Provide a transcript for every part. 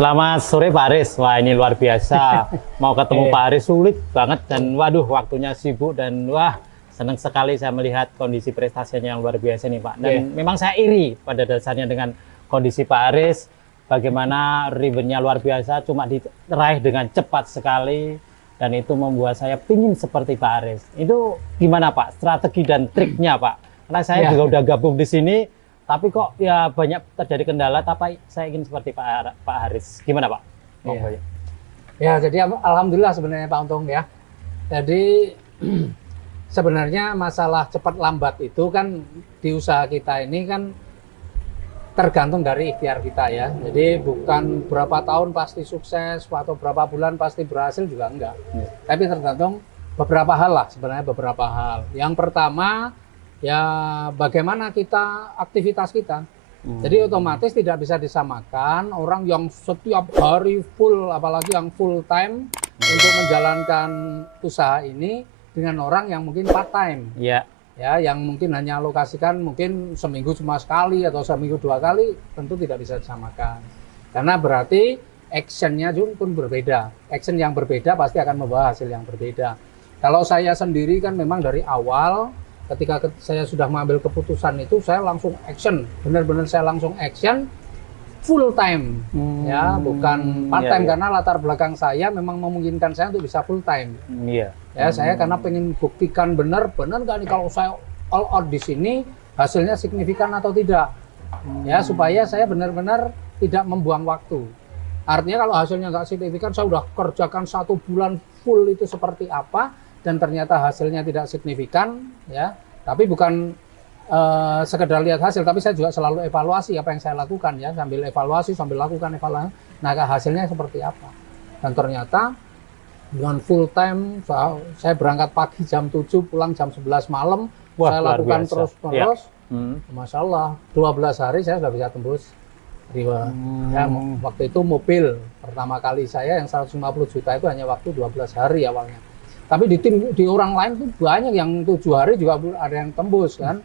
Selamat sore Pak Aris. Wah ini luar biasa. Mau ketemu Pak Aris sulit banget dan waduh waktunya sibuk dan wah senang sekali saya melihat kondisi prestasinya yang luar biasa nih Pak. Dan memang saya iri pada dasarnya dengan kondisi Pak Aris. Bagaimana ribbonnya luar biasa cuma diraih dengan cepat sekali dan itu membuat saya pingin seperti Pak Aris. Itu gimana Pak strategi dan triknya Pak? Karena saya juga udah gabung di sini. Tapi kok ya banyak terjadi kendala, tapi saya ingin seperti Pak Haris. Gimana Pak? Jadi alhamdulillah sebenarnya Pak Untung ya. Jadi sebenarnya masalah cepat lambat itu kan di usaha kita ini kan tergantung dari ikhtiar kita ya. Jadi bukan berapa tahun pasti sukses atau berapa bulan pasti berhasil juga enggak. Tapi tergantung beberapa hal lah sebenarnya beberapa hal. Yang pertama ya bagaimana kita aktivitas kita. Jadi otomatis tidak bisa disamakan orang yang setiap hari full apalagi yang full time untuk menjalankan usaha ini dengan orang yang mungkin part time. Ya, yang mungkin hanya alokasikan mungkin seminggu cuma sekali atau seminggu 2 kali tentu tidak bisa disamakan. Karena berarti actionnya pun berbeda. Action yang berbeda pasti akan membawa hasil yang berbeda. Kalau saya sendiri kan memang dari awal ketika saya sudah mengambil keputusan itu saya langsung action, benar-benar saya langsung action full time, ya bukan part time karena latar belakang saya memang memungkinkan saya untuk bisa full time. Saya karena pengen buktikan benar-benar nggak nih kalau saya all out di sini hasilnya signifikan atau tidak, ya supaya saya benar-benar tidak membuang waktu. Artinya kalau hasilnya nggak signifikan, saya udah kerjakan 1 bulan full itu seperti apa. Dan ternyata hasilnya tidak signifikan, ya. Tapi bukan sekedar lihat hasil, tapi saya juga selalu evaluasi apa yang saya lakukan, ya. Sambil evaluasi, sambil lakukan evaluasi. Nah, hasilnya seperti apa? Dan ternyata dengan full time, saya berangkat pagi jam 7, pulang jam 11 malam. Wah, saya lakukan terus-menerus. Masya Allah, 12 hari saya sudah bisa tembus riba. Ya, waktu itu mobil pertama kali saya yang 150 juta itu hanya waktu 12 hari awalnya. Tapi di orang lain tuh banyak yang 7 hari juga ada yang tembus kan.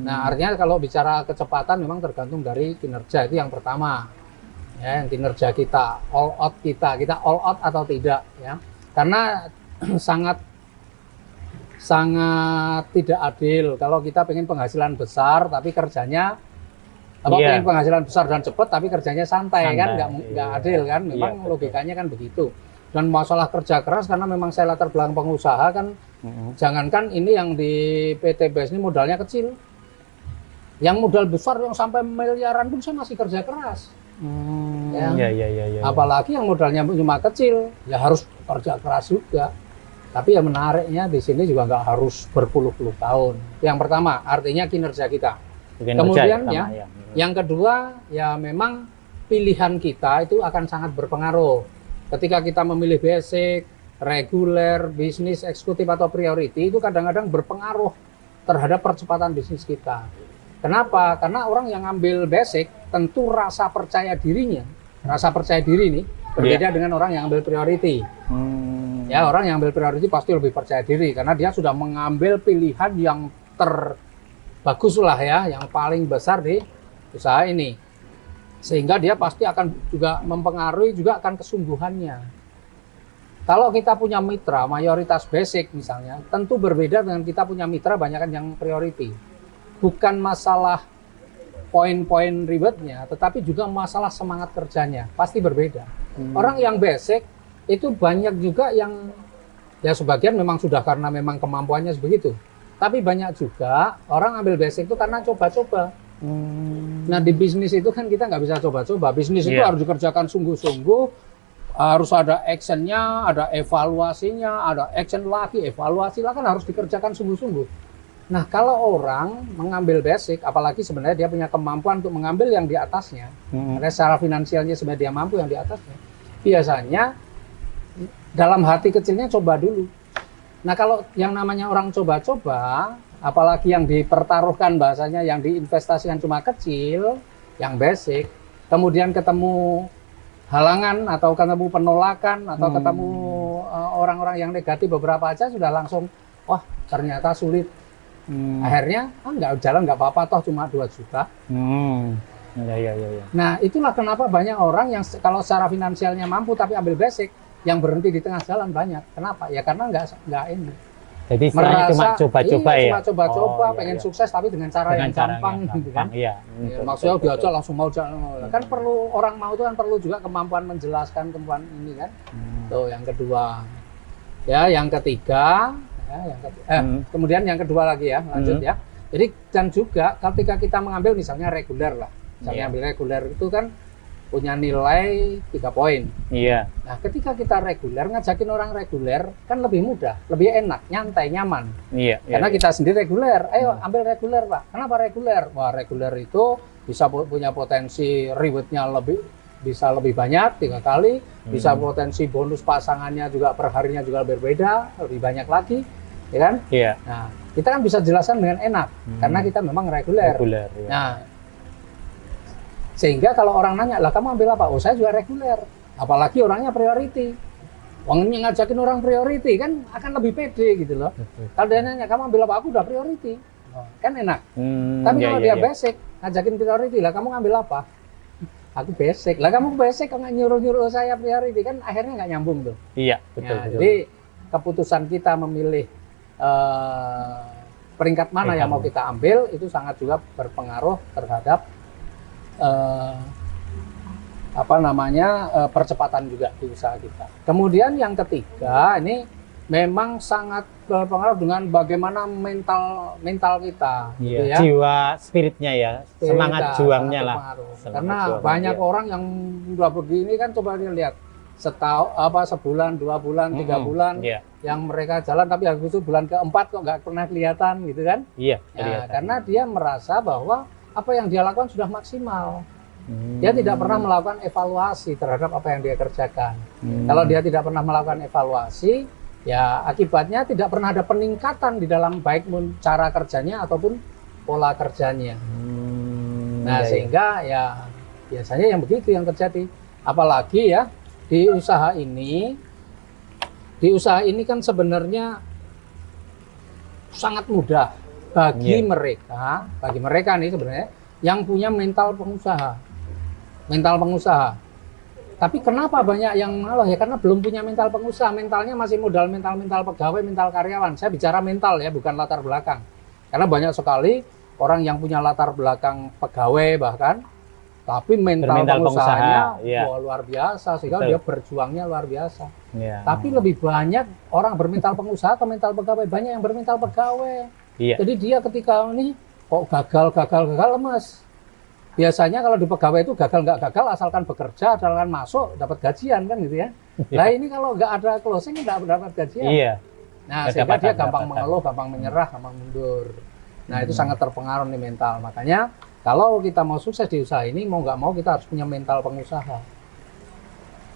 Nah artinya kalau bicara kecepatan memang tergantung dari kinerja, itu yang pertama. Ya, yang kinerja kita, all out kita all out atau tidak ya. Karena sangat tidak adil kalau kita pengen penghasilan besar tapi kerjanya pengen penghasilan besar dan cepat tapi kerjanya santai kan, nggak adil kan. Memang logikanya kan begitu. Dan masalah kerja keras karena memang saya latar belakang pengusaha kan, jangankan ini yang di PT BES ini modalnya kecil, yang modal besar yang sampai miliaran pun saya masih kerja keras. Apalagi yang modalnya cuma kecil, ya harus kerja keras juga. Tapi yang menariknya di sini juga nggak harus berpuluh-puluh tahun. Yang pertama, artinya kinerja kita. Kemudian ya, yang kedua ya memang pilihan kita itu akan sangat berpengaruh. Ketika kita memilih basic, reguler, bisnis, eksekutif atau priority itu kadang-kadang berpengaruh terhadap percepatan bisnis kita. Kenapa? Karena orang yang ambil basic tentu rasa percaya dirinya, rasa percaya diri ini berbeda dengan orang yang ambil priority. Ya, orang yang ambil priority pasti lebih percaya diri karena dia sudah mengambil pilihan yang terbagus lah ya, yang paling besar di usaha ini. Sehingga dia pasti akan juga mempengaruhi juga akan kesungguhannya. Kalau kita punya mitra mayoritas basic misalnya, tentu berbeda dengan kita punya mitra banyakan yang priority. Bukan masalah poin-poin ribetnya, tetapi juga masalah semangat kerjanya. Pasti berbeda. Orang yang basic itu banyak juga yang ya sebagian memang sudah karena memang kemampuannya sebegitu. Tapi banyak juga orang ambil basic itu karena coba-coba. Nah di bisnis itu kan kita nggak bisa coba-coba. Bisnis itu harus dikerjakan sungguh-sungguh, harus ada actionnya, ada evaluasinya, ada action lagi, evaluasi lah, kan harus dikerjakan sungguh-sungguh. Nah kalau orang mengambil basic, apalagi sebenarnya dia punya kemampuan untuk mengambil yang di atasnya, karena secara finansialnya sebenarnya dia mampu yang di atasnya, biasanya dalam hati kecilnya coba dulu. Nah kalau yang namanya orang coba-coba, apalagi yang dipertaruhkan bahasanya, yang diinvestasikan cuma kecil, yang basic, kemudian ketemu halangan atau ketemu penolakan atau ketemu orang-orang yang negatif beberapa aja sudah langsung, wah ternyata sulit. Akhirnya nggak jalan, nggak apa-apa toh cuma 2 juta. Iya. Nah, itulah kenapa banyak orang yang kalau secara finansialnya mampu tapi ambil basic, yang berhenti di tengah jalan banyak. Kenapa? Ya karena nggak ini. Jadi istilahnya cuma coba-coba ya. Cuma coba-coba, Oh, pengen iya. sukses tapi dengan cara Dengan yang cara gampang, yang gitu kan. Iya. Ya, maksudnya diajak langsung mau jalan. Kan perlu orang mau itu kan perlu juga kemampuan menjelaskan kemampuan ini kan. Tuh yang kedua. Ya, yang ketiga, kemudian yang kedua lagi ya, lanjut ya. Jadi dan juga ketika kita mengambil misalnya reguler lah. Misalnya ambil reguler itu kan punya nilai 3 poin. Iya. Nah, ketika kita reguler, ngajakin orang reguler kan lebih mudah, lebih enak, nyantai, nyaman. Iya. Karena kita sendiri reguler. Ayo ambil reguler, Pak. Kenapa reguler? Wah, reguler itu bisa punya potensi rewardnya bisa lebih banyak 3 kali, bisa potensi bonus pasangannya juga per harinya juga berbeda, lebih banyak lagi, ya kan? Iya. Nah, kita kan bisa jelaskan dengan enak karena kita memang reguler. Reguler. Iya. Nah, sehingga kalau orang nanya, lah kamu ambil apa? Oh, saya juga reguler. Apalagi orangnya priority. Uangnya ngajakin orang priority kan akan lebih pede gitu loh. Kalau dia nanya, kamu ambil apa? Aku udah priority. Kan enak. Tapi kalau dia basic, ngajakin priority, lah kamu ngambil apa? Aku basic. Lah kamu basic kok nggak nyuruh-nyuruh saya priority, kan akhirnya nggak nyambung tuh. Iya, betul. Jadi keputusan kita memilih peringkat mana yang mau kita ambil itu sangat juga berpengaruh terhadap percepatan juga di usaha kita. Kemudian yang ketiga ini memang sangat berpengaruh dengan bagaimana mental kita, gitu ya. Jiwa spiritnya ya, semangat juangnya lah. Karena banyak orang yang udah begini kan, coba lihat sebulan, 2 bulan, 3 bulan yang mereka jalan, tapi habis itu bulan keempat kok nggak pernah kelihatan gitu kan? Iya. Nah, karena dia merasa bahwa apa yang dia lakukan sudah maksimal. Dia tidak pernah melakukan evaluasi terhadap apa yang dia kerjakan. Kalau dia tidak pernah melakukan evaluasi, ya akibatnya tidak pernah ada peningkatan di dalam baik cara kerjanya ataupun pola kerjanya. Nah, sehingga ya biasanya yang begitu yang terjadi. Apalagi ya di usaha ini kan sebenarnya sangat mudah bagi mereka nih sebenarnya yang punya mental pengusaha. Tapi kenapa banyak yang malah ya karena belum punya mental pengusaha, mentalnya masih modal mental pegawai, mental karyawan. Saya bicara mental ya, bukan latar belakang. Karena banyak sekali orang yang punya latar belakang pegawai bahkan, tapi mental pengusahanya luar biasa, sehingga dia berjuangnya luar biasa. Tapi lebih banyak orang bermental pengusaha atau mental pegawai, banyak yang bermental pegawai. Jadi dia ketika ini kok gagal lemas. Biasanya kalau di pegawai itu gagal nggak gagal asalkan bekerja, asalkan masuk dapat gajian kan gitu ya. Nah ini kalau nggak ada closing nggak dapat gajian. Nah sehingga dia gampang mengeluh, gampang menyerah, gampang mundur. Nah itu sangat terpengaruh nih mental. Makanya kalau kita mau sukses di usaha ini, mau nggak mau kita harus punya mental pengusaha.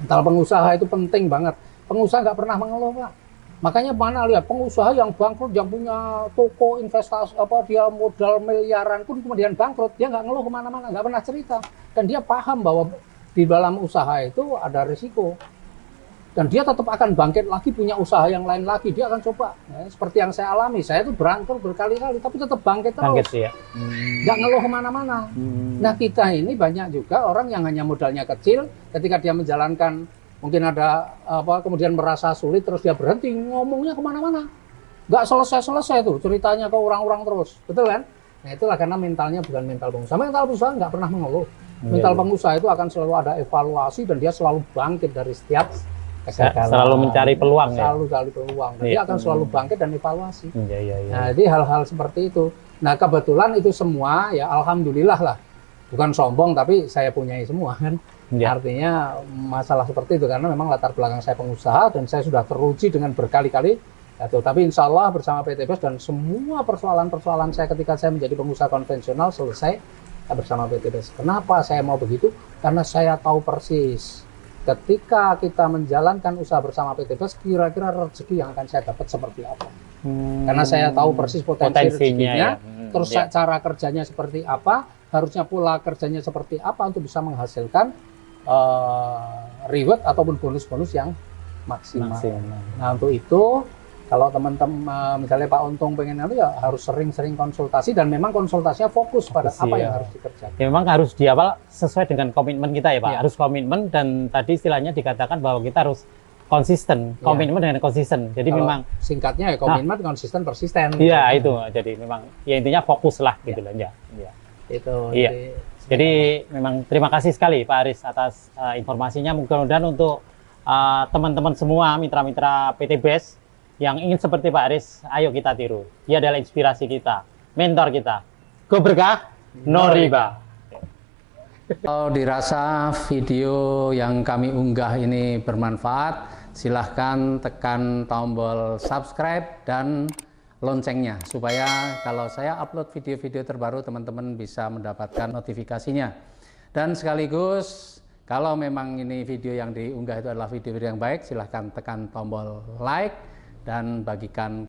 Mental pengusaha itu penting banget. Pengusaha nggak pernah mengeluh, Pak. Makanya mana lihat pengusaha yang bangkrut, yang punya toko investasi dia modal miliaran pun kemudian bangkrut, dia nggak ngeluh kemana-mana, nggak pernah cerita, dan dia paham bahwa di dalam usaha itu ada risiko, dan dia tetap akan bangkit lagi, punya usaha yang lain lagi, dia akan coba. Seperti yang saya alami, saya itu bangkrut berkali-kali, tapi tetap bangkit terus, nggak ngeluh kemana-mana. Nah kita ini banyak juga orang yang hanya modalnya kecil, ketika dia menjalankan mungkin ada kemudian merasa sulit terus dia berhenti, ngomongnya kemana-mana, nggak selesai tuh ceritanya ke orang-orang terus, betul kan? Nah itulah karena mentalnya bukan mental pengusaha. Mental pengusaha nggak pernah mengeluh. Mental pengusaha itu akan selalu ada evaluasi dan dia selalu bangkit dari setiap kegagalan. Selalu mencari peluang. Selalu cari peluang. Dan dia akan selalu bangkit dan evaluasi. Nah jadi hal-hal seperti itu. Nah kebetulan itu semua ya alhamdulillah lah. Bukan sombong tapi saya punyai semua kan. Artinya masalah seperti itu karena memang latar belakang saya pengusaha dan saya sudah teruji dengan berkali-kali. Tapi insya Allah bersama PT BES dan semua persoalan-persoalan saya ketika saya menjadi pengusaha konvensional selesai bersama PT BES. Kenapa saya mau begitu? Karena saya tahu persis ketika kita menjalankan usaha bersama PT BES kira-kira rezeki yang akan saya dapat seperti apa. Karena saya tahu persis potensi rezekinya, terus cara kerjanya seperti apa, harusnya pola kerjanya seperti apa untuk bisa menghasilkan reward ataupun bonus-bonus yang maksimal. Nah untuk itu Kalau teman-teman misalnya Pak Untung pengen itu ya harus sering-sering konsultasi dan memang konsultasinya fokus pada Fokus, apa iya. yang harus dikerjakan. Ya, memang harus di awal sesuai dengan komitmen kita ya Pak. Iya. Harus komitmen, dan tadi istilahnya dikatakan bahwa kita harus konsisten. Iya. Komitmen dengan konsisten. Jadi Kalau memang singkatnya ya komitmen, konsisten, persisten. iya itu. Jadi memang ya intinya fokus lah gitu loh ya. Iya. Itu. Iya. Jadi memang terima kasih sekali Pak Aris atas informasinya. Mudah-mudahan untuk teman-teman semua mitra-mitra PT BES yang ingin seperti Pak Aris, ayo kita tiru. Dia adalah inspirasi kita, mentor kita. Go berkah, no riba. Kalau dirasa video yang kami unggah ini bermanfaat, silahkan tekan tombol subscribe dan loncengnya supaya kalau saya upload video-video terbaru teman-teman bisa mendapatkan notifikasinya. Dan sekaligus kalau memang ini video yang diunggah itu adalah video-video yang baik, silahkan tekan tombol like dan bagikan